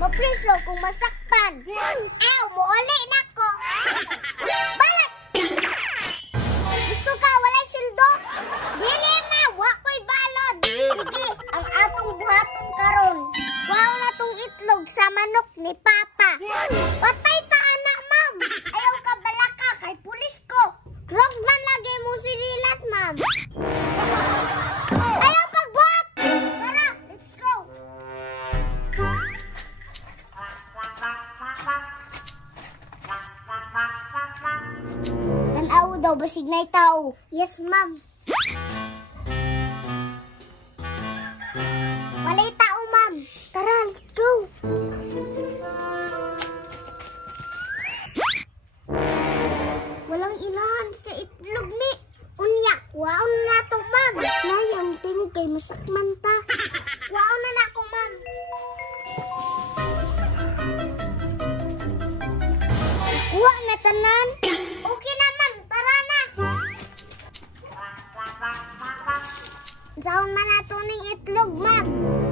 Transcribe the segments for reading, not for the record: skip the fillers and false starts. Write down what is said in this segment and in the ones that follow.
Mapriso kung masaktan. Ew, muuli na ko. Balat! Gusto ka, walay sildo? Dili na, wako'y balod. Sige, ang atong buhaton karon. Wow na tong itlog sa manok ni Papa. Patay ta, anak, ma'am. Ayaw ka balaka, kay pulis ko. Crocs man lagi mo sinilas, ma'am. Ayaw pagbuhat. Tara, let's go. Tanaw daw, basig na'y tao. Yes, ma'am. Walay tao, ma'am. Tara, let's go. Walang ilahan sa itlog ni. Unya, waon na to, ma'am. Layang tingog kay masakman ta. Waon na na ako, ma'am. Wa na tanan. Okay na, ma'am. Tara na. Saan man nato ning itlog, ma'am.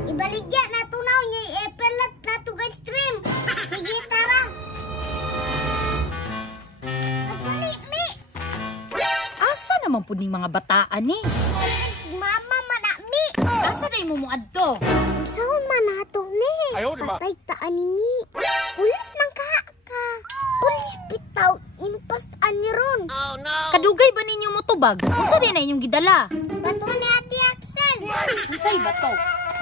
Ibaligya na to na niya. Ipelat na to guys stream. Sige, tara. Asali, mi. Asa naman po ning mga bataan ni? Mama, mana, mi. Asa na mo mo adto? Saan man nato ni? Patay taan ni. Pulis man ka. Pulis bitaw. Impas ani ron. Kadugay ba ninyo mo tubag? Unsa din na inyong gidala? Bato ni Ate Axel. Unsay ba to?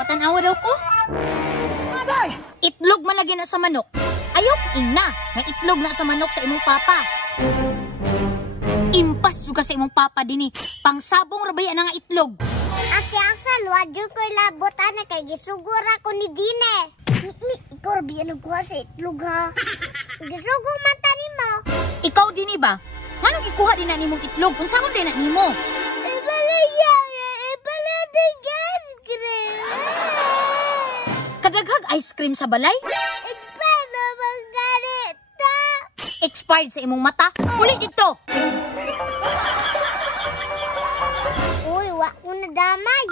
Matanawa daw ko? Itlog man lagi na sa manok. Ayok ina nga itlog na sa manok sa imong papa. Impas juga sa imong papa dinhi. Pangsabong rabaya na nga itlog. Ate Axel, wadyo ko'y labot ana kay gisugura ko ni Dine. Ikaw rabi nagkuha sa itlog ha. Gisugo mata ni mo. Ikaw dinhi ba? Ngano gikuha din na nimong itlog? Unsahon din na nimo? Kadaghag ice cream sa balay? Expired sa imong mata? Uli dito! Uy, wak ko na damay.